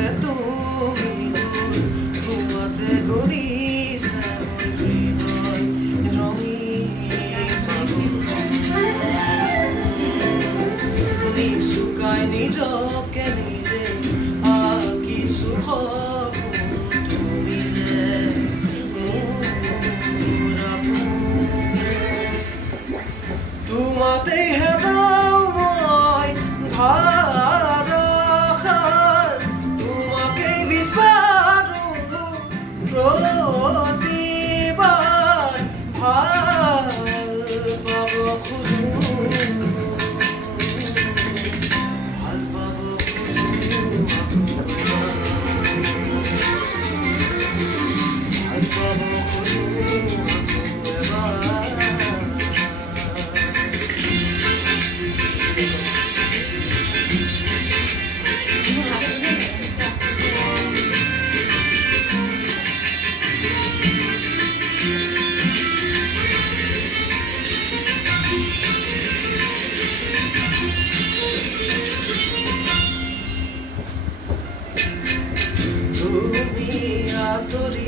যে তুমি ধোঁৱাতে গলিছে মোৰ হৃদয় ৰঙীন নিচুকাই নিজকে নিজে আঁকিছো সপোন তুমি যে মোৰ আপোন তোমাতেই হেৰাও মই ধাৰাসাৰ তোমাকেই বিচাৰো প্ৰতিবাৰ ভাল পাব খোজো ভাল পাব খোজো ভাল পাব খোজো এবাৰ তুমি আঁতৰি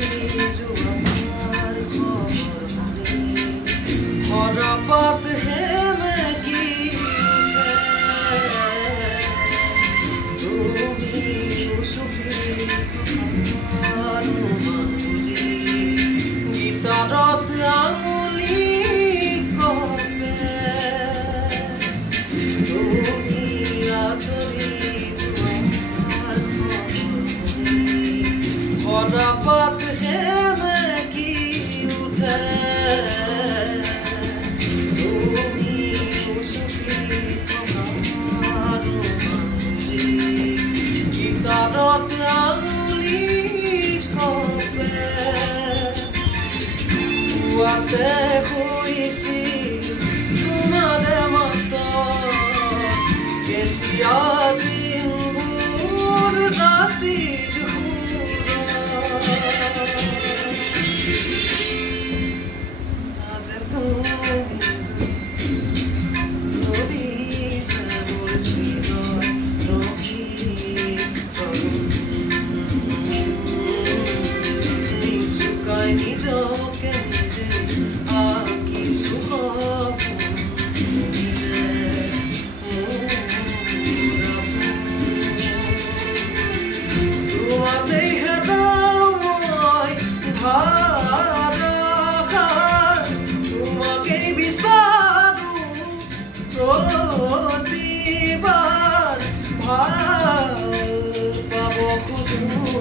যোৱাৰ খবৰ শুনি সৰপাত সেমেকি উঠে তুমি চুপি থকাৰ বুজি গীটাৰত আঙুলি কপে তুমি আঁতৰি যোৱাৰ সৰপাত সেমেকি উঠে তুমি চুপি থকাৰ বুজি গীটাৰত আঙুলি কপে পুৱাতে শুইছিল তোমাৰে মাতত কেতিয়া দিনবোৰ ৰাতিৰ নিজকে নিজে আঁকিছো সপোন তুমি যে মোৰ আপোন তোমাতেই হেৰাও মই ধাৰাসাৰ তোমাকেই বিচাৰো প্ৰতিবাৰ ভাল পাব খোজো